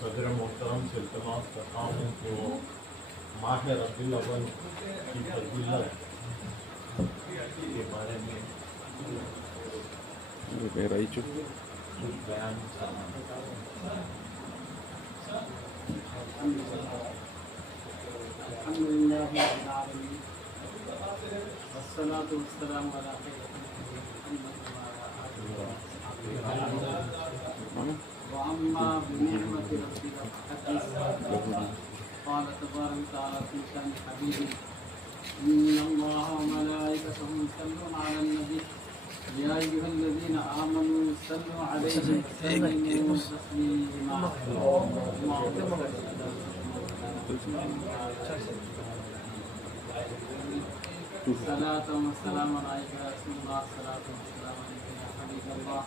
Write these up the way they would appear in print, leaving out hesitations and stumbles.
सदर मोहतरम से इल्तमास करता हूँ कि वो माह रबीउल अव्वल की फजीलत के बारे में कुछ बयान وأما بنعمة ربك فحدث قال تبارك وتعالى في شأن حبيبه إن الله وملائكته يصلون على النبي يا أيها الذين آمنوا صلوا عليه وسلموا تسليما صلاة وسلام عليك يا رسول الله صلاة وسلام عليك يا حبيب الله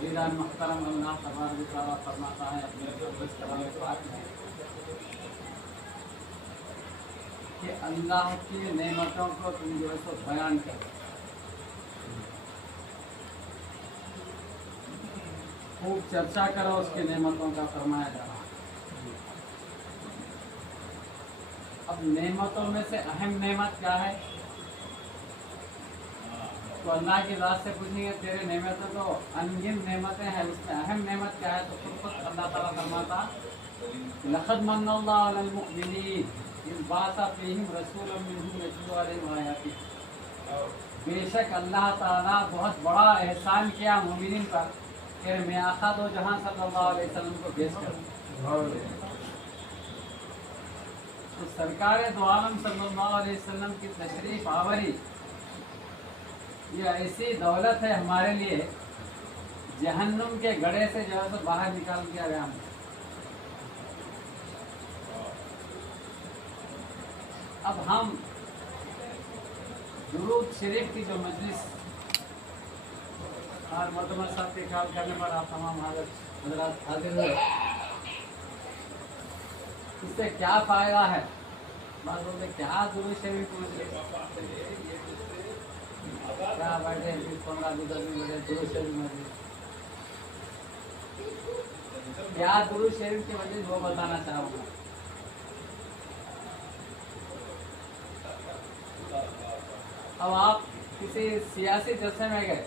वीरान मुहतरम अल्लाह तबारक व तआला फरमाता है अपने मुक़द्दस कलाम पाक में कि अल्लाह की नेमतों को तुम जो है सो बयान करो, खूब चर्चा करो उसकी नेमतों का फरमाया जा रहा है। अब नेमतों में से अहम नेमत क्या है? तो अल्लाह की ज़ात से पूछेंगे तेरे नेमतें तो अनगिन नेमतें हैं, उसमें अहम नेमत क्या है? तो खुद अल्लाह ताला फरमाता लक़द मन्नल्लाहु अलल मुमिनीन इज़ बअसा फ़ीहिम रसूलन मिनहुम यतलू अलैहिम आयातिही। बेशक अल्लाह ताला बहुत बड़ा एहसान किया मुमिनीन पर कि मैं आका दो जहां सल्लल्लाहु अलैहि वसल्लम को भेज कर। तो सरकार दो आलम सल्लल्लाहु अलैहि वसल्लम की तशरीफ आवरी ये ऐसी दौलत है हमारे लिए, जहन्नुम के गड़े से जो है तो बाहर निकाल दिया गया हमें। अब हम दुरूद शरीफ की जो मजलिस और मरतबा साहब के ख्याल करने पर आप तमाम हज़रात हाजिर हुए, इससे क्या फायदा है? बात बोलते क्या दुरूद शरीफ पहुँच गए, क्या बैठे 15 बैठे दुरूद शरीफ मजलिस, क्या दुरूद शरीफ की मजलिस वो बताना चाहूँगा। अब आप किसी सियासी जलसे में गए,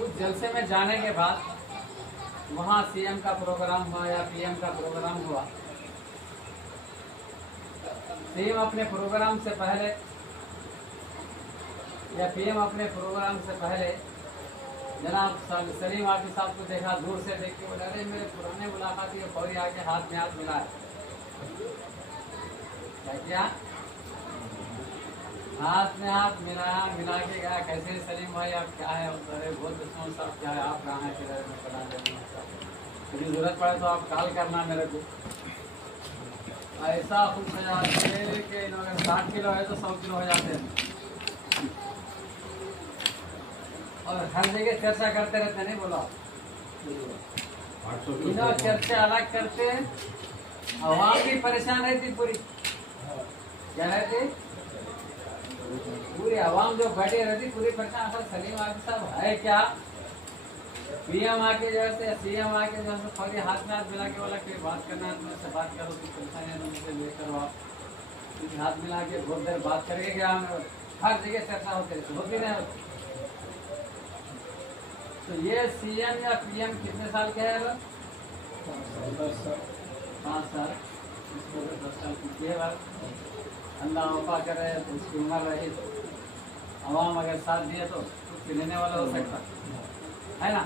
उस जलसे में जाने के बाद वहाँ सीएम का प्रोग्राम हुआ या पीएम का प्रोग्राम हुआ, सीएम अपने प्रोग्राम से पहले या पीएम अपने प्रोग्राम से पहले जनाब सलीम आफी साहब को देखा, दूर से देख के बोले अरे मेरे पुराने मुलाकात ये फौरी आके हाथ में हाथ मिलाया। क्या हाथ में हाथ मिलाया, मिला के गया कैसे सलीम भाई आप क्या है? अरे बहुत दुश्मन साहब क्या है, आप कहाँ हैं? फिर मैं चला जाऊँगा, कभी जरूरत पड़े तो आप कॉल करना मेरे को। ऐसा खुश हो जाते कि अगर 60 किलो है तो 100 किलो हो जाते हैं और हर जगह चर्चा करते रहते नहीं बोला इन्हों चर्चा अलग करते हैं, आवाम भी परेशान रहती पूरी। क्या रहती? पूरी आवाम जो बैठी रहती पूरी परेशान। असल सलीम आफी साहब है क्या? पीएम आके जैसे सीएम आके जैसे फौरी हाथ में हाथ मिला के बोला कोई बात करना है तो मुझसे बात करो, कुछ परेशानी है तो मुझे लेकर आओ। हाथ मिला के बहुत देर बात करके गया, हमें हर जगह चर्चा होती है, होती नहीं होती। तो ये सीएम या पीएम कितने साल के है? 5 साल, इसको 10 साल की है। अल्लाह वफा करे तो उसकी उम्र रही तो आवाम अगर साथ दिए तो कुछ लेने वाला हो सकता है ना।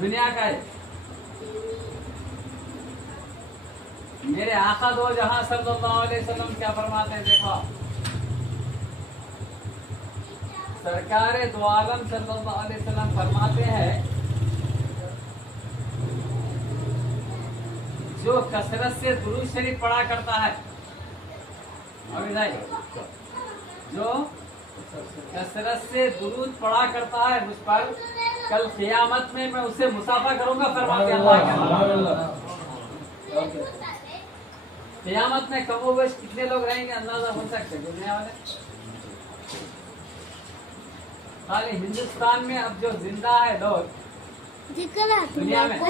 दुनिया का है मेरे आका दो जहां सल्लल्लाहु अलैहि वसल्लम क्या फरमाते हैं? देखो सरकार दो आलम सल्लल्लाहु अलैहि वसल्लम फरमाते हैं जो कसरत से दुरूद शरीफ पढ़ा करता है, अभी जो कसरत से दुरूद पढ़ा करता है मुझ पर, कल क़ियामत में मैं उससे मुसाफा करूंगा फरमाते अल्लाह के। क़ियामत में कमोबेश कितने लोग रहेंगे अंदाजा हो सकते दुनिया वाले? खाली हिंदुस्तान में अब जो जिंदा है लोग, दुनिया में जो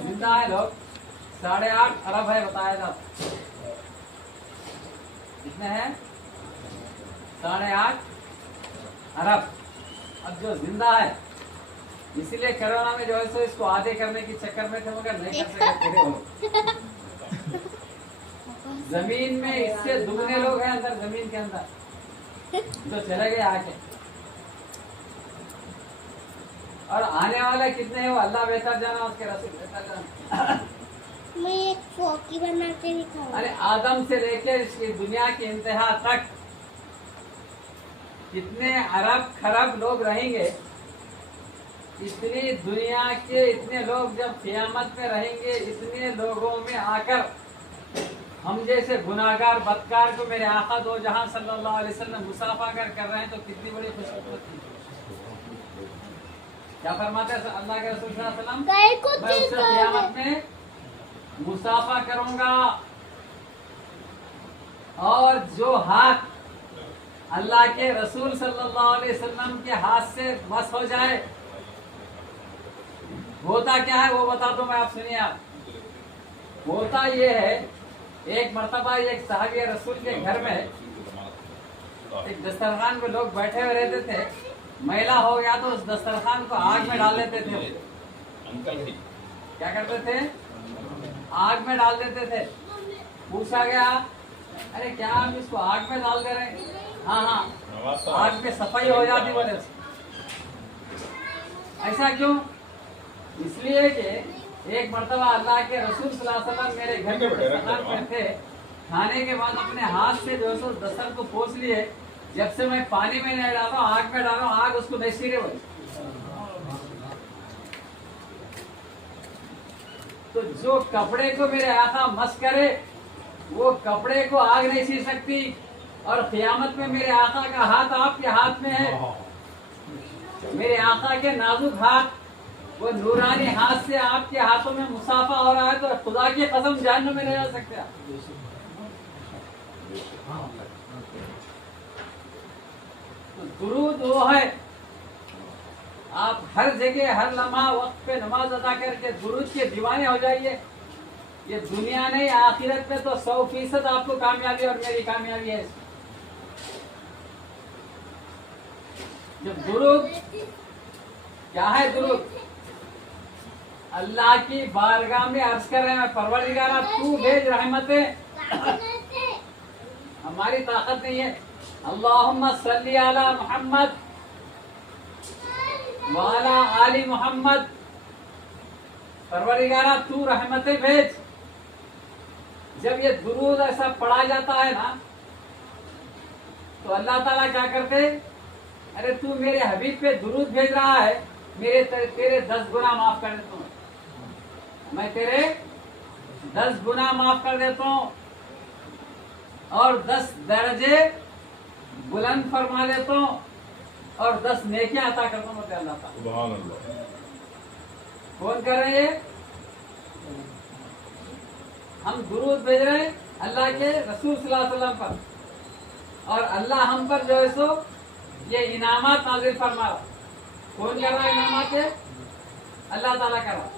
जिंदा है लोग 8.5 अरब है बताया जाता। कितने हैं? 8.5 अरब अब जो जिंदा है। इसीलिए कोरोना में जो है सो इसको आधे करने की चक्कर में थे, मगर नहीं कर सके पूरे हो। जमीन में इससे दुगने लोग हैं अंदर, जमीन के अंदर जो चले गए आके। और आने वाले कितने हैं वो अल्लाह बेहतर जाना, उसके रसूल बेहतर जाना। मैं एक फोकी बना के दिखाऊंगा। अरे आदम से लेकर इसकी दुनिया की इंतहा तक कितने अरब खरब लोग रहेंगे। इतनी दुनिया के इतने लोग जब क़यामत में रहेंगे, इतने लोगों में आकर हम जैसे गुनाहगार बदकार को मेरे आका दो जहां सल्लल्लाहु अलैहि वसल्लम मुसाफा कर रहे हैं, तो कितनी बड़ी खुशकिस्मती। क्या फरमाते हैं अल्लाह के रसूल सल्लल्लाहु अलैहि वसल्लम? गाय को मैं उससे क़यामत में मुसाफा करूंगा, और जो हाथ अल्लाह के रसूल सल्लल्लाहु अलैहि वसल्लम के हाथ से मस हो जाए, होता क्या है वो बता दो मैं, आप सुनिए। आप होता ये है, एक मर्तबा एक साहबी रसूल के घर में एक दस्तरखान में लोग बैठे हुए रहते थे। मैला हो गया तो उस दस्तरखान को आग में डाल देते थे। क्या करते थे? आग में डाल देते थे। पूछा गया, अरे क्या हम इसको आग में डाल दे रहे हैं? हाँ, आग में सफाई हो जाती बोले। ऐसा क्यों? इसलिए कि एक मर्तबा अल्लाह के रसूल सल्लल्लाहु अलैहि वसल्लम मेरे घर में दस्तरखान पर थे। खाने के बाद अपने हाथ से जो सो दस्तर को पोंछ लिए। जब से मैं पानी में नहीं डाल रहा हूँ, आग में डाल रहा हूँ, आग उसको नहीं सीरे बोले। तो जो कपड़े को मेरे आका मस करे, वो कपड़े को आग नहीं सी सकती। और क़यामत में मेरे आका का हाथ आपके हाथ में है। मेरे आका के नाजुक हाथ, वो नूरानी हाथ से आपके हाथों में मुसाफा हो रहा है, तो खुदा की कसम जहन्नम में नहीं जा सकते आप। तो दुरूद वो है, आप हर जगह हर लम्हा वक्त पे नमाज अदा करके दुरूद के दीवाने हो जाइए। ये दुनिया नहीं, आखिरत में तो 100% आपको कामयाबी और मेरी कामयाबी है। जब दुरूद क्या है? दुरूद अल्लाह की बारगाह में अर्ज कर रहे हैं, परवरदिगारा तू भेज रहमतें, हमारी ताकत नहीं है। अल्लाहुम्मा सल्ली अला मुहम्मद व अला आली मुहम्मद, परवरदिगारा तू रहमतें भेज। जब ये दुरूद ऐसा पढ़ा जाता है ना, तो अल्लाह ताला क्या करते? अरे तू मेरे हबीब पे दुरूद भेज रहा है, तेरे 10 गुना माफ कर देता हूँ। मैं तेरे 10 गुना माफ कर देता हूँ और 10 दर्जे बुलंद फरमा देता हूँ और 10 नेकियां अता करता हूँ अल्लाह ताला। सुभान अल्लाह। कौन कर रहे हैं? हम दुरूद भेज रहे हैं अल्लाह के रसूल सल्लल्लाहु अलैहि वसल्लम पर, और अल्लाह हम पर जो है सो ये इनामात नाज़िल फरमा रहा। कौन कर रहा है इनामात? अल्लाह ताला कर रहा।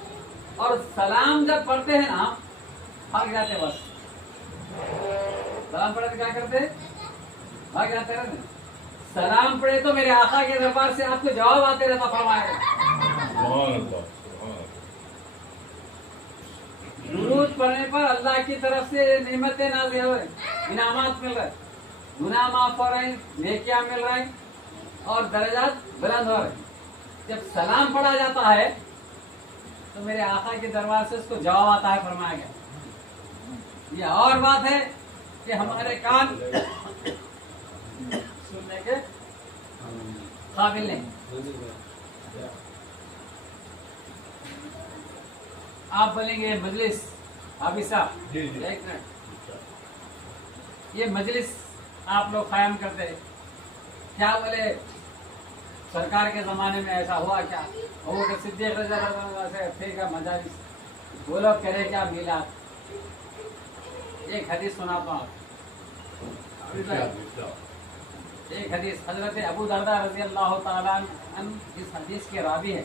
और सलाम जब पढ़ते हैं ना, भाग जाते बस। सलाम पढ़े तो क्या करते? भाग जाते रहते। सलाम पढ़े तो मेरे आका के दरबार से आपको जवाब आते रहता, फरमाएगा। दुरूद पढ़ने पर अल्लाह की तरफ से नेमतें नाज़िल हो रही, इनामात मिल रहे, गुनाह माफ हो रहे, नेकियां मिल रहे और दर्जात बुलंद हो रहे। जब सलाम पढ़ा जाता है तो मेरे आका के दरबार से उसको जवाब आता है, फरमाया गया। ये और बात है कि हमारे कान सुनने के काबिल नहीं। आप बोलेंगे मजलिस, अभी साहब जी, जी। एक मिनट, ये मजलिस आप लोग कायम करते हैं, क्या बोले सरकार के जमाने में ऐसा हुआ क्या? वो सिद्दीक़ रज़ियल्लाहु अन्हु से फिर का मजालिस, वो लोग करे क्या मिला? एक हदीस सुनाता हूँ। ایک حدیث حضرت ابو دردہ رضی اللہ تعالیٰ عنہ اس حدیث کے راوی ہے،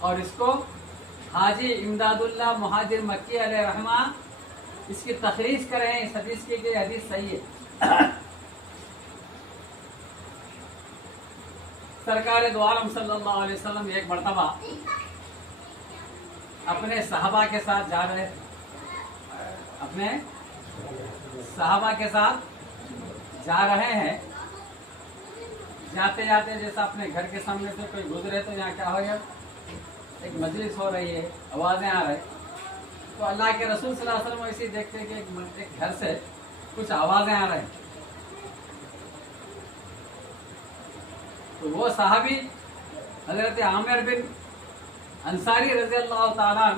اور اس کو حاجی امداد اللہ مہاجر مکی علیہ رحمہ اس کی تخریج کر رہے ہیں اس حدیث کی کہ حدیث صحیح ہے۔ سرکار دو عالم صلی اللہ علیہ وسلم ایک مرتبہ اپنے صحابہ کے ساتھ جا رہے تھے، اپنے صحابہ کے ساتھ جا رہے ہیں، جاتے جاتے جیسا اپنے گھر کے سامنے سے کوئی گزرے تو یہاں کیا ہو گیا، ایک مجلس ہو رہی ہے، آوازیں آ رہی، تو اللہ کے رسول صلی اللہ علیہ وسلم ایسے دیکھتے کہ ایک گھر سے کچھ آوازیں آ رہے ہیں، تو وہ صحابی حضرت عامر بن انصاری رضی اللہ تعالیٰ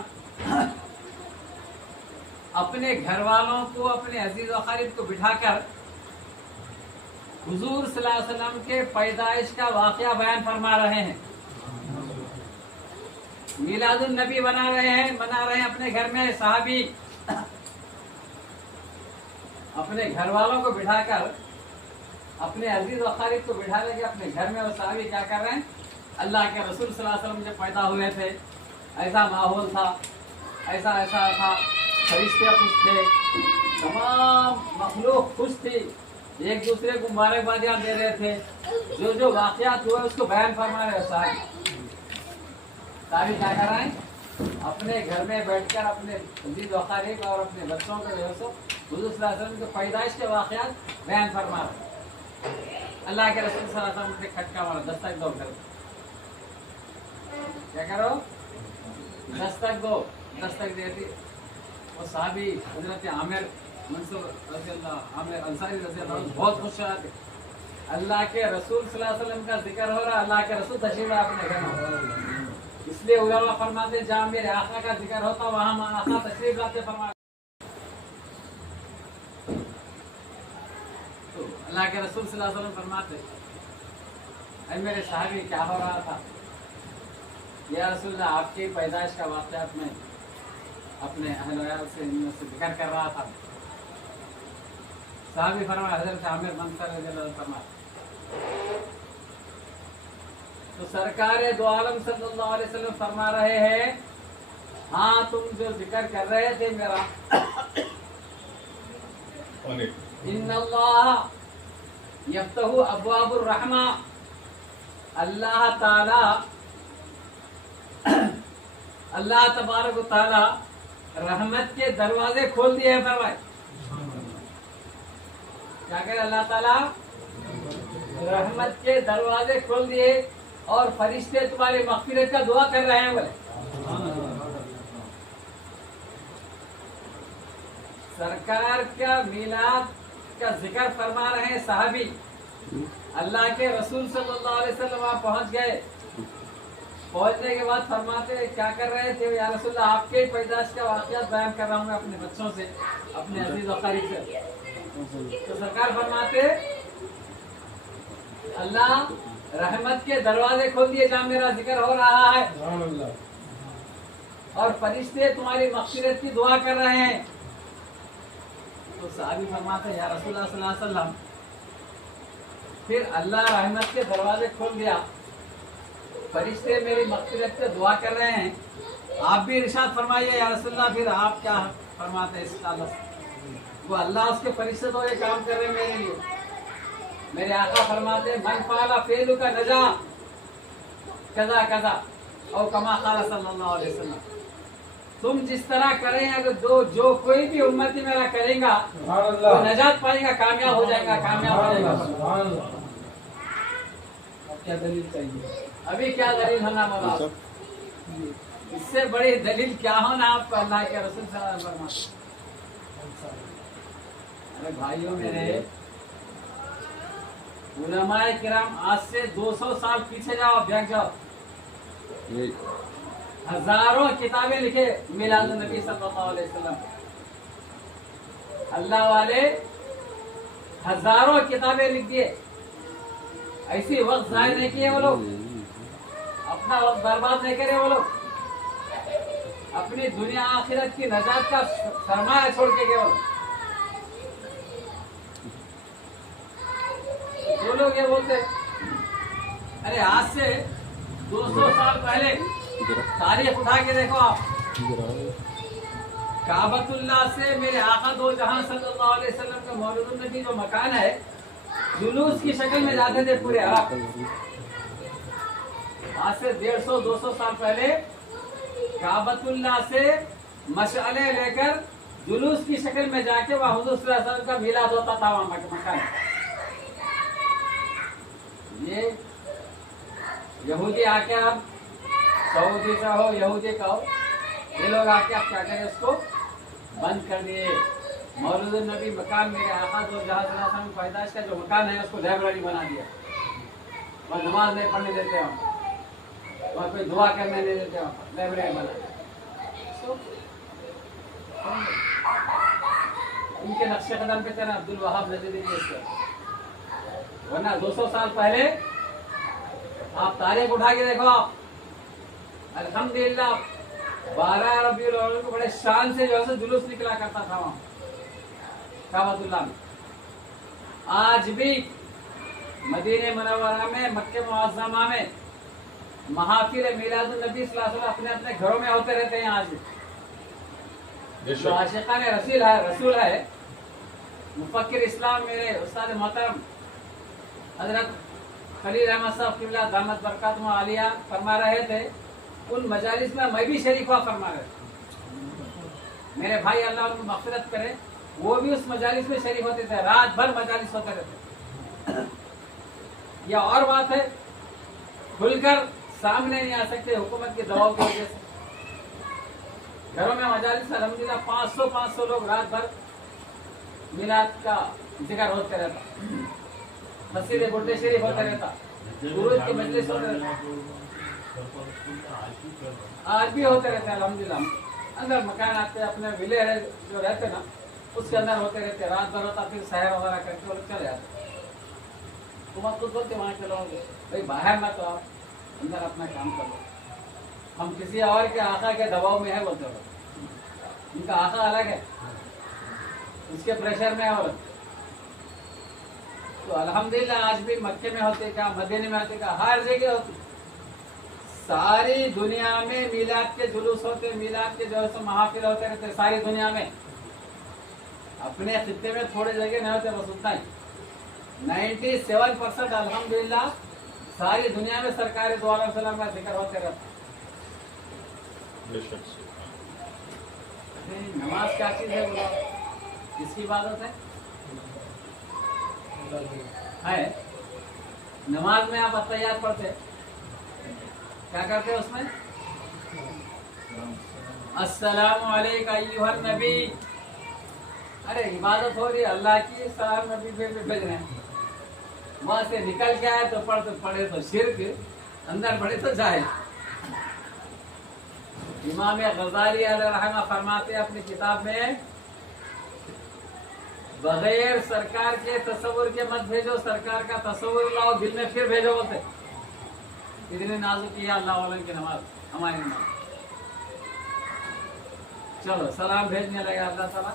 اپنے گھر والوں کو، اپنے عزیز و اقارب کو بٹھا کر حضور صلی اللہ علیہ وسلم کے پیدائش کا واقعہ بیان فرما رہے ہیں، میلاد النبی بنا رہے ہیں اپنے گھر میں۔ صحابی اپنے گھر والوں کو بٹھا کر، اپنے عزیز و اقارب کو بٹھا لے کے اپنے گھر میں، اور صحابی کیا کر رہے ہیں، اللہ کے رسول صلی اللہ علیہ وسلم جب پیدا ہوئے تھے ایسا ماحول تھا، ایسا تھا، فرشتے خوش تھے، تمام مخلوق خوش تھی، ایک دوسرے کو مبارکبادیاں دے رہے تھے، جو واقعات ہوئے اس کو بیان فرما رہے صحابی کیا کر رہے ہیں، اپنے گھر میں بیٹھ کر اپنے عزیز و اقارب اور اپنے بچوں کو جو ہے سو حضور صلی اللہ علیہ وسلم کے پیدائش کے واقعات بیان فرما رہے ہیں۔ اللہ کے رسول صلی اللہ علیہ وسلم سے کھٹکا مارا، دستک دو، کیا کرو، دستک دو، دستک دیتی، وہ صحابی حضرت عامر منصور رضی اللہ، عامر انصاری رضی اللہ عنہ بہت خوش رہتے، اللہ کے رسول صلی اللہ علیہ وسلم کا ذکر ہو رہا، اللہ کے رسول تشریف لائے اپنے گھر میں، اس لیے علماء فرماتے جہاں میرے آقا کا ذکر ہوتا وہاں آقا تشریف لاتے فرماتے۔ تو اللہ کے رسول صلی اللہ علیہ وسلم فرماتے اے میرے صحابی کیا ہو رہا تھا، یا رسول اللہ آپ کی پیدائش کا واقعات میں اپنے اہل ویال سے ذکر کر رہا تھا۔ صحابی فرمایا حضرت عامر منصور رضی اللہ عنہ فرماتے تو سرکار دو عالم صلی اللہ علیہ وسلم فرما رہے ہیں، ہاں تم جو ذکر کر رہے تھے میرا، ان اللہ یفتح ابواب الرحمہ، اللہ تعالی، اللہ تبارک و تعالی رحمت کے دروازے کھول دیے ہیں، فرمائے کیا کہ اللہ تعالی رحمت کے دروازے کھول دیے اور فرشتے تمہاری مغفرت کا دعا کر رہے ہیں، بولے سرکار کا میلاد کا ذکر فرما رہے ہیں صحابی، اللہ کے رسول صلی اللہ علیہ وسلم وہاں پہنچ گئے، پہنچنے کے بعد فرماتے کیا کر رہے تھے، یا رسول اللہ آپ کے پیدائش کا واقعات بیان کر رہا ہوں میں اپنے بچوں سے، اپنے عزیز و اقارب سے۔ تو سرکار فرماتے اللہ رحمت کے دروازے کھول دیے جہاں میرا ذکر ہو رہا ہے، اور فرشتے تمہاری مغفرت کی دعا کر رہے ہیں۔ تو صحابی فرماتے یا رسول اللہ صلی اللہ علیہ وسلم، پھر اللہ رحمت کے دروازے کھول دیا، فرشتے میری مغفرت کی دعا کر رہے ہیں، آپ بھی ارشاد فرمائیے یا رسول اللہ، پھر آپ کیا فرماتے ہیں اس تعلق سے؟ وہ اللہ اس کے فرشتے تو یہ کام کر رہے ہیں میرے لیے، میرے آقا فرماتے من فعل فعل کا نجا کذا کذا او کما قال صلی اللہ علیہ وسلم، تم جس طرح کریں اگر جو کوئی بھی امتی میرا کرے گا وہ نجات پائے گا، کامیاب ہو جائے گا، کامیاب ہو جائے گا۔ کیا دلیل چاہیے، ابھی کیا دلیل ہونا مولا، اس سے بڑی دلیل کیا ہونا آپ کو، اللہ کے رسول صلی اللہ علیہ وسلم۔ ارے بھائیوں میرے، علماء کرام آج سے 200 سال پیچھے جاؤ، بیٹھ جاؤ، ہزاروں کتابیں لکھے میلاد النبی صلی اللہ علیہ وسلم، اللہ والے ہزاروں کتابیں لکھ دیے، ایسی وقت ضائع نہیں کیے وہ لوگ، اپنا وقت برباد نہیں کرے وہ لوگ، اپنی دنیا آخرت کی نجات کا سرمایہ چھوڑ کے گئے وہ لوگ۔ लोग ये बोलते अरे आज से 200 साल पहले तारीख उठा के देखो आप, काबतुल्लाह से मेरे आका दो जहां सल्लल्लाहु अलैहि वसल्लम का मौलूद नबी जो मकान है, जुलूस की शक्ल में जाते थे पूरे अरब। आज से 150-200 साल पहले काबतुल्लाह से मशअले लेकर जुलूस की शक्ल में जाके वहाँ हुजूर सल्लल्लाहु अलैहि वसल्लम का मिलाद होता था वहाँ मकान। ये यहूदी आके अब सऊदी का हो, यहूदी का हो, ये लोग आके अब क्या करें, उसको बंद कर दिए। मौलूद नबी मकान मेरे आका जो जहाँ सल्लल्लाहु अलैहि पैदाइश का जो मकान है उसको लाइब्रेरी बना दिया। वहाँ नमाज नहीं पढ़ने देते हम, वहाँ कोई दुआ करने नहीं देते हम, लाइब्रेरी बना दिया। उनके नक्शे कदम पे तेरा अब्दुल वहाब नजदी वरना 200 साल पहले आप तारीख उठा के देखो आप, अल्हम्दुलिल्लाह 12 रबीउल अव्वल को बड़े शान से जो है जुलूस निकला करता था वहाँ काबतुल्लाह में। आज भी मदीने मुनव्वरा में, मक्के मुअज़्ज़मा में महफिल मिलादुन नबी सल्लल्लाहु अलैहि वसल्लम अपने अपने घरों में होते रहते हैं। आज जो आशिकान रसूल है, मुफक्किर इस्लाम मेरे उस्ताद मोहतरम हजरत खलील अहमद साहब किबला दामत बरकातुहु आलिया फरमा रहे थे, उन मजालिस में मैं भी शरीक हुआ फरमा रहे थे। मेरे भाई अल्लाह उनको मग़फ़िरत करे, वो भी उस मजालिस में शरीक होते थे, रात भर मजालिस होते रहते। यह और बात है, खुलकर सामने नहीं आ सकते हुकूमत के दबाव की वजह से। घरों में मजालिस अल्हम्दुलिल्लाह 500 लोग रात भर मिलाद का जिक्र होते रहता, मस्जिद गुड्डे शरीफ होते रहता, दुरूद की मजलिस होते रहता, आज भी होते रहते हैं अल्हम्दुलिल्लाह। अंदर मकान आते अपने विले जो रहते ना उसके अंदर होते रहते, रात भर होता, फिर सैर वगैरह करके वो लोग चले जाते। तुम आप खुद बोलते वहाँ के लोग भाई बाहर ना, तो आप अंदर अपना काम कर लो, हम किसी और के आका के दबाव में है बोलते हो। उनका आका अलग है, उसके प्रेशर में है और तो अल्हम्दुलिल्लाह आज भी मक्के में होते का, मदीने में होते का, हर जगह होती। सारी दुनिया में मिलाद के जुलूस होते, मिलाद के जो है महफिल होते रहते सारी दुनिया में। अपने खित्ते में थोड़े जगह नहीं होते, बस उतना ही। 97% अल्हम्दुलिल्लाह सारी दुनिया में सरकार दो अलैहि वसल्लम का जिक्र होते रहता। नमाज क्या चीज है बोलो, किसकी इबादत है? नमाज में आप अत्तहियात पढ़ते, क्या करते हैं उसमें? अस्सलामु अलैका अय्युहन नबी। अरे इबादत हो रही है अल्लाह की, सलाम नबी पे भेज रहे हैं। वहां से निकल के आए तो पढ़े तो शिर्क, अंदर पढ़े तो जाए। इमाम गज़ाली अलैहिर्रहमा फरमाते हैं अपनी किताब में, बगैर सरकार के तसव्वुर के मत भेजो, सरकार का तसव्वुर लाओ दिल में फिर भेजो बोलते। इतनी नाजुक है अल्लाह वालन की नमाज, हमारी नमाज। चलो सलाम भेजने लगा अल्लाह ताला,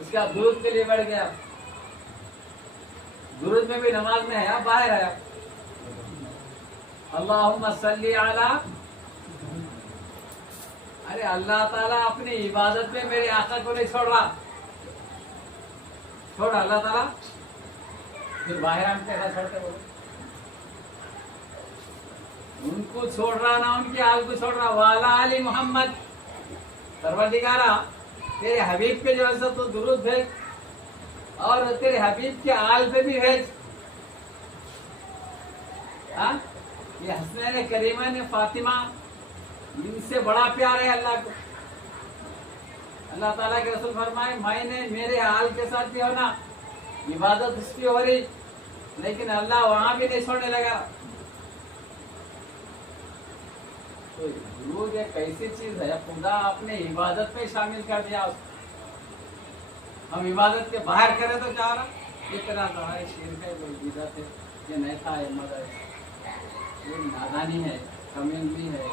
उसके बाद दुरूद के लिए बढ़ गया। दुरूद में भी नमाज में है, बाहर है। अल्लाहुम्मा सल्ली अला, अरे अल्लाह ताला अपनी इबादत में मेरे आका को नहीं छोड़ रहा, छोड़ अल्लाह ताला, फिर बाहर हम कैसा छोड़ते बोलो? उनको छोड़ रहा ना, उनकी आल को छोड़ रहा। वाला अली मोहम्मद, परवरदिगारा तेरे हबीब पे जो है तो दुरूद भेज, और तेरे हबीब के आल पे भी भेज। ये हसनैन करीमा ने फातिमा, इनसे बड़ा प्यार है अल्लाह को। अल्लाह ताला के रसूल फरमाए, मैंने मेरे हाल के साथ भी हो ना, इबादत उसकी हो रही, लेकिन अल्लाह वहां भी नहीं छोड़ने लगा। तो दुरूद एक कैसी चीज है, खुदा अपने इबादत में शामिल कर दिया उसको। हम इबादत के बाहर करें तो क्या रहा, इतना तो है शिर्क है, कोई बिदअत है, ये नहीं था, ये मदद है, ये नादानी है, कमीनगी है।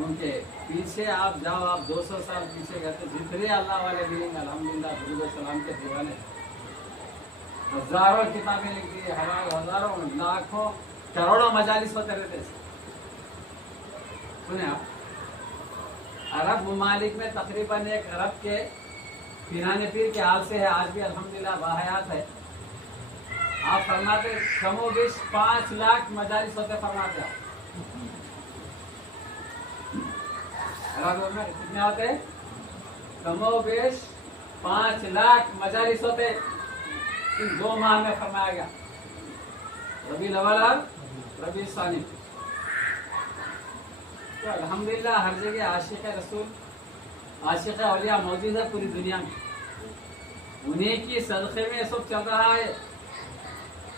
उनके पीछे आप जाओ, आप 200 साल पीछे गए तो जितने अल्लाह वाले मिलेंगे अल्हम्दुलिल्लाह दुरूद सलाम के दीवाने। ہزاروں کتابیں لکھ دی، ہزاروں لاکھوں کروڑوں مجالس ہوتے رہتے تھے. سنیں آپ، عرب ممالک میں تقریباً 1 ارب کے پیرانے پیر کے حال سے ہے، آج بھی الحمدللہ باحیات ہے. آپ فرماتے کم و بیش 5 لاکھ مجالس ہوتے فرماتے آپ. عرب میں کتنے ہوتے؟ کم و بیش 5 لاکھ مجالس ہوتے. ان 2 ماہ میں فرمایا گیا، ربیع الاول اور ربیع الثانی. تو الحمدللہ ہر جگہ عاشق رسول، عاشق اولیاء موجود ہے پوری دنیا میں. انہیں کی صدقے میں سب چل رہا ہے،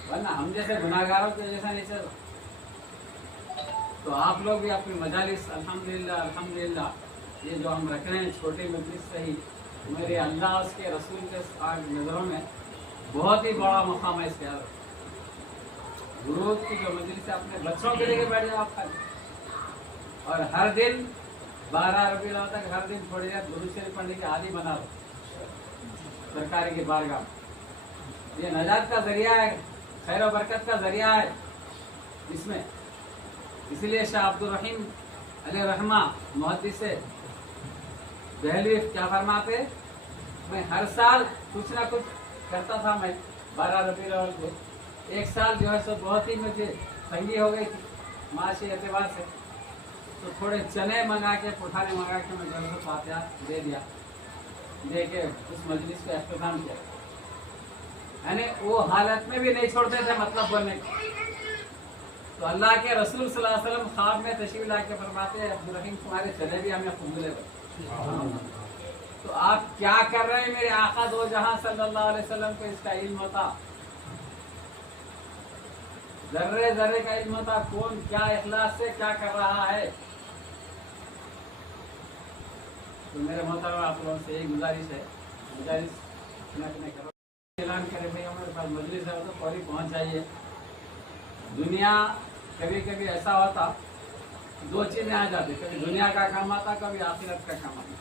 ورنہ ہم جیسے گناہگاروں کے جیسا نہیں چل رہا. تو آپ لوگ بھی اپنی مجالس الحمدللہ الحمدللہ یہ جو ہم رکھ رہے ہیں چھوٹی مجلس سے ہی میرے اللہ اس کے رسول کے نظروں میں بہت ہی بڑا مقام ہے. اس کے گروپ کی جو مجلس ہے اپنے بچوں کے لے کے بیٹھ جاؤ آپ خالی، اور ہر دن 12 ربیع الاول تک ہر دن تھوڑی دیر درود شریف پڑھنے کی عادی بنا لو سرکاری کی بارگاہ میں. یہ نجات کا ذریعہ ہے، خیر و برکت کا ذریعہ ہے اس میں. اسی لیے شاہ عبد الرحیم علیہ رحمہ محدث دہلوی کیا فرماتے، میں ہر سال کچھ نہ کچھ کرتا تھا. میں 12 ربیع الاول کو ایک سال جو ہے سو بہت ہی مجھے تنگی ہو گئی تھی معاشی اعتبار سے، تو تھوڑے چنے منگا کے پٹھانے منگا کے میں جو ہے سو فاتحہ دے دیا، دے کے اس مجلس کا اختتام کیا. یعنی وہ حالت میں بھی نہیں چھوڑتے تھے مطلب بولنے کو. تو اللہ کے رسول صلی اللہ علیہ وسلم خواب میں تشریف لا کے فرماتے ہیں عبد الرحیم تمہارے چلے بھی ہمیں قبول ہے. تو آپ کیا کر رہے ہیں؟ میرے آقا دو جہاں صلی اللہ علیہ وسلم کو اس کا علم ہوتا، ذرے ذرے کا علم ہوتا، کون کیا اخلاص سے کیا کر رہا ہے. تو میرے محترم آپ لوگوں سے یہی گزارش ہے، کرو اعلان کرے بھائی ہمارے پاس مجلس ہے تو فوری پہنچ جائیے. دنیا کبھی کبھی ایسا ہوتا 2 چیزیں آ جاتی، کبھی دنیا کا کام آتا، کبھی آخرت کا کام آتا.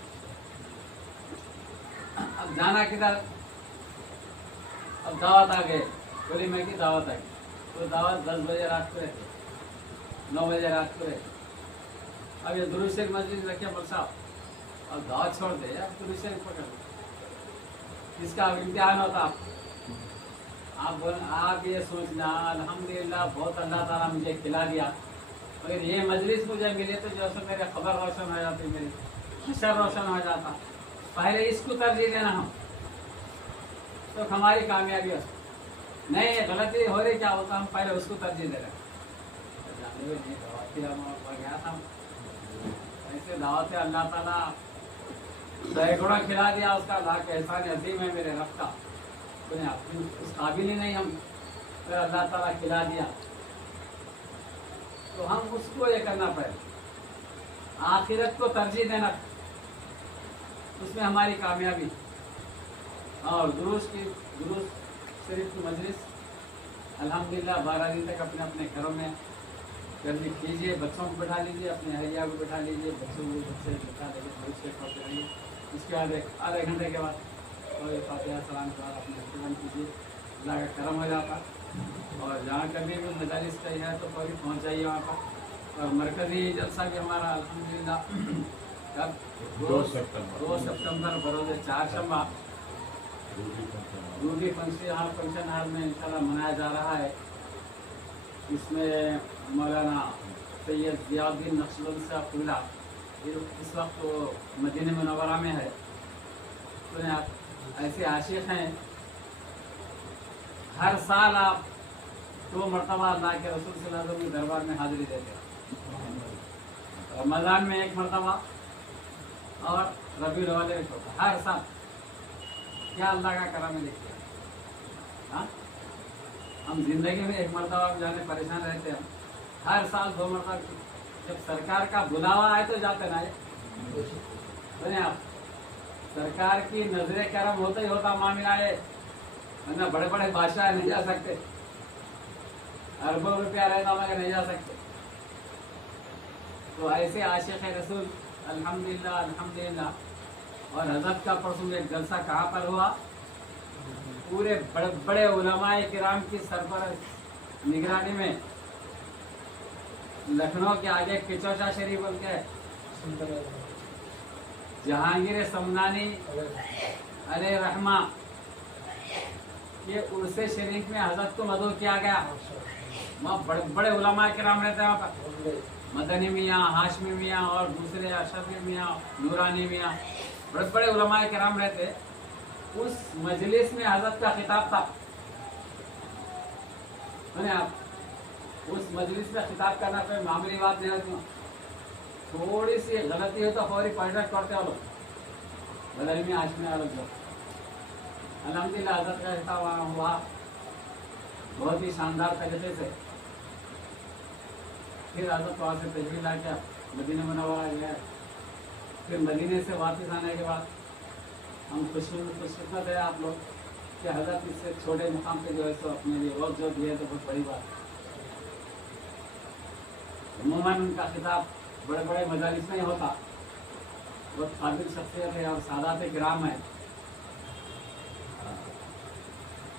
اب جانا کدھر؟ اب دعوت آ گئے، ولیمے کی دعوت آ گئی، تو دعوت 10 بجے رات کو رہتی، 9 بجے رات کو رہتی. اب یہ درود شریف مسجد رکھے مول صاحب، اب دعوت چھوڑ دے، اب درود شریف پکڑ دے. اس کا امتحان ہوتا. آپ یہ سوچنا الحمدللہ بہت اللہ تعالیٰ مجھے کھلا دیا، اگر یہ مجلس مجھے ملے تو جو ہے میرے خبر روشن ہو جاتی، میری حشر روشن ہو جاتا. پہلے اس کو ترجیح دینا ہم تو ہماری کامیابی ہے. نہیں غلطی ہو رہی کیا ہوتا، ہم پہلے اس کو ترجیح دے رہے ہیں. گیا تھا ایسے دعوت اللہ تعالیٰ سینکڑوں کھلا دیا، اس کا لاکھ احسان عظیم ہے میرے رب کا. اس قابل ہی نہیں ہم، پھر اللہ تعالیٰ کھلا دیا تو ہم اس کو یہ کرنا پڑے، آخرت کو ترجیح دینا، اس میں ہماری کامیابی. اور درود شریف کی مجلس الحمدللہ 12 دن تک اپنے اپنے گھروں میں کرنے کیجیے. بچوں کو بٹھا لیجیے، اپنے اہلیہ کو بٹھا لیجیے، بچوں کو بچے بٹھا لیجیے، درود شریف پڑھتے رہیے. اس کے بعد آدھے گھنٹے کے بعد اور فاتحہ سلام کے بعد اپنے اختتام کیجیے. اللہ کا کرم ہو جاتا. اور جہاں کبھی بھی مجالس کا ہے تو فوری پہنچ جائیے وہاں پر. اور مرکزی جلسہ بھی ہمارا الحمدللہ کب 2 سپتمبر بروز 4 شنبہ روبی فنکشن ہال میں انشاءاللہ منایا جا رہا ہے. اس میں مولانا سید ضیاء الدین نقشبندی صاحب پورا اس وقت وہ مدینہ منورہ میں ہے. تو آپ ایسے عاشق ہیں، ہر سال آپ 2 مرتبہ اللہ کے رسول صلی اللہ علیہ وسلم کے دربار میں حاضری دیتے ہیں. رمضان میں 1 مرتبہ اور ربیع الاول میں ہوتا ہر سال. کیا اللہ کا کرم ہے دیکھیے. ہاں ہم زندگی میں 1 مرتبہ جانے پریشان رہتے ہیں، ہر سال 2 مرتبہ. جب سرکار کا بلاوا آئے تو جاتے نا. آپ سرکار کی نظر کرم ہوتا ہی ہوتا معاملہ ہے، ورنہ بڑے بڑے بادشاہ نہیں جا سکتے، اربوں روپیہ رہتا مگر نہیں جا سکتے. تو ایسے عاشق رسول الحمدللہ الحمدللہ. اور حضرت کا پرسوں ایک جلسہ کہاں پر ہوا؟ पूरे बड़े बड़े उलमाए किराम की सरपरस्त निगरानी में लखनऊ के आगे किचौचा शरीफ बोल के जहांगीर समनानी अले रहमा के उर्से शरीफ में हजरत को मदू किया गया। वहाँ बड़े बड़े उलमा किराम रहते हैं वहाँ पर, मदनी मियाँ, हाशमी मियाँ और दूसरे अशरफी मियाँ, नूरानी मियाँ, बड़े बड़े उलमा किराम रहते। उस मजलिस में हजरत का खिताब था। आप उस मजलिस में खिताब करना कोई मामूली बात नहीं होती। थोड़ी सी गलती हो तो फौरी पलट करते हो लोग, बदल में हाशमी वाले लोग। अल्हम्दुलिल्लाह हजरत का खिताब हुआ बहुत ही शानदार तरीके से। फिर हजरत वहाँ से तजवीज़ ला के मदीना मुनव्वरा गया। फिर मदीने से वापस आने के बाद हम खुशकिस्मत है आप लोग कि हजरत इससे छोटे मुकाम पे जो है सो अपने लिए वक्त जो दिए तो बहुत बड़ी बात। उम्मन उनका खिताब बड़े बड़े मजालिस में ही होता। बहुत काबिल शख्सियत है और सादात किराम है।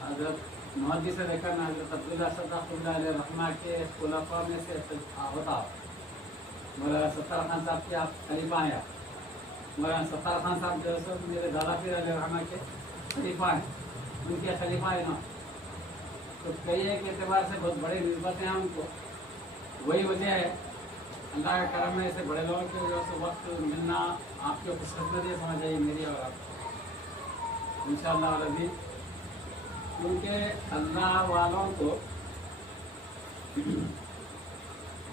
हजरत मुहद्दिस से देखकर ना हजरत अब्दुल्ला सद्दाक़ुल्लाह अलैहि रहमा के खुलफा में से होता। मौलाना सत्तार खान साहब के आप खलीफा हैं। मौलाना सत्तार खान साहब जो है मेरे दादा पीर अलैहि रहमा के खलीफा हैं, उनके खलीफा है ना। तो कई एक एतबार से बहुत बड़ी निस्बतें हैं उनको। वही वजह है अल्लाह के करम में ऐसे बड़े लोगों के जो है वक्त मिलना आपके खुशकिस्मती समझ आइए मेरी और आप इंशाअल्लाह रबी। क्योंकि अल्लाह वालों को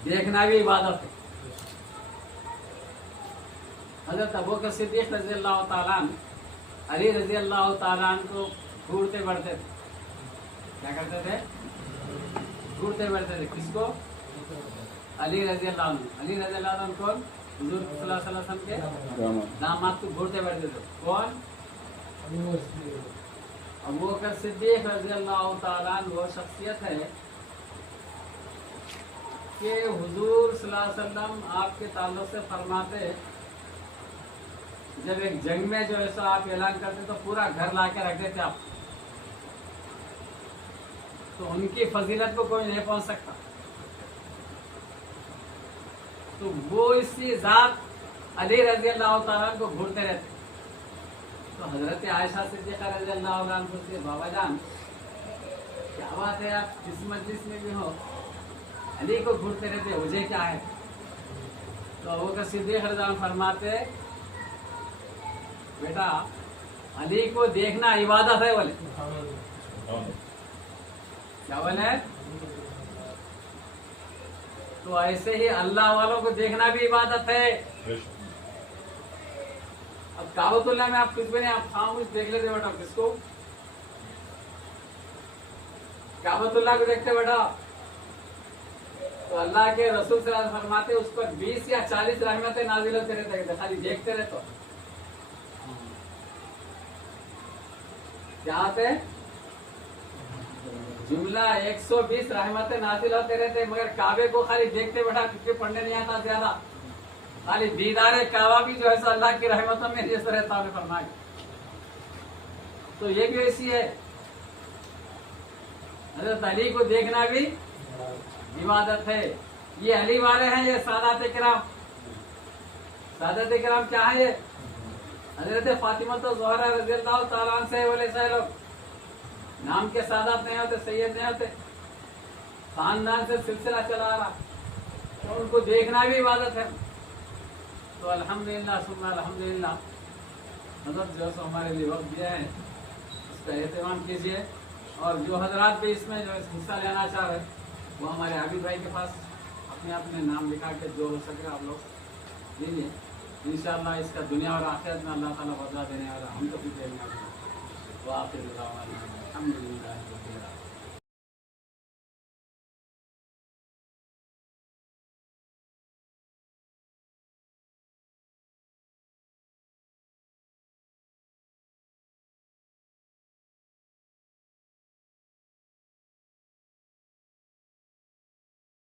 देखना भी इबादत है। हज़रत अबू बकर सिद्दीक़ रज़ी अल्लाह ताला अन्हु अली रज़ी अल्लाह ताला अन्हु को घूरते बढ़ते थे। क्या करते थे? घूरते बढ़ते थे। किसको? अली रज़ी अल्लाह अन्हु। अली रज़ी अल्लाह अन्हु कौन? हुज़ूर सल्लल्लाहु अलैहि वसल्लम के दामाद को घूरते बढ़ते थे। कौन? अबू बकर सिद्दीक़ रज़ी अल्लाह ताला अन्हु वो शख्सियत है कि हुज़ूर सल्लल्लाहु अलैहि वसल्लम आपके ताल्लुक से फरमाते जब एक जंग में जो है सो आप ऐलान करते तो पूरा घर ला के रख देते आप। तो उनकी फजीलत को कोई नहीं पहुंच सकता। तो वो इसी जात अली रज़ी अल्लाह ताला को घूरते रहते। तो हजरत आयशा सिद्दीक़ा रज़ी अल्लाह अन्हा पूछती है, बाबा जान क्या बात है आप जिस मजलिस में भी हो अली को घूरते रहते, वजह क्या है? तो अबू बकर सिद्दीक़ रज़ी अल्लाह फरमाते बेटा अली को देखना इबादत है। बोले क्या बोले? तो ऐसे ही अल्लाह वालों को देखना भी इबादत है। अब काबतुल्लाह में आप कुछ भी नहीं, आप खामोश देख लेते बेटा। किसको? काबतुल्लाह को देखते बेटा तो अल्लाह के रसूल सल्लल्लाहु अलैहि वसल्लम फरमाते उस पर 20 या 40 रहमतें नाजिल होते रहते, खाली देखते रहे। तो क्या आते? जुमला 120 रहमतें नाजिल होते रहते, मगर काबे को खाली देखते बैठा, क्योंकि पढ़ने नहीं आता ज्यादा। खाली दीदारे काबा भी जो है सो अल्लाह की रहमतों में जैसे रहता है फरमाया। तो ये भी ऐसी है। हज़रत अली को देखना भी इबादत है। ये अली वाले हैं, ये सादात किराम। सादात किराम क्या है? ये हज़रत फातिमा तो ज़हरा रज़ी अल्लाह ताला अन्हा से बोले से लोग नाम के सादात नहीं होते, सैयद नहीं होते, खानदान से सिलसिला चला रहा, तो उनको देखना भी इबादत है। तो अल्हम्दुलिल्लाह सुन्ना अल्हम्दुलिल्लाह हज़रत जो है हमारे लिए वक्त दिया है उसका एहतमाम कीजिए। और जो हजरात भी इसमें जो हिस्सा लेना चाह रहे वो हमारे आबिद भाई के पास अपने अपने नाम लिखा के जो हो सके आप लोग दीजिए। इंशाअल्लाह इसका दुनिया और आखिरत में अल्लाह ताला बदला देने वाला, हम तो भी देने वाला। वो आप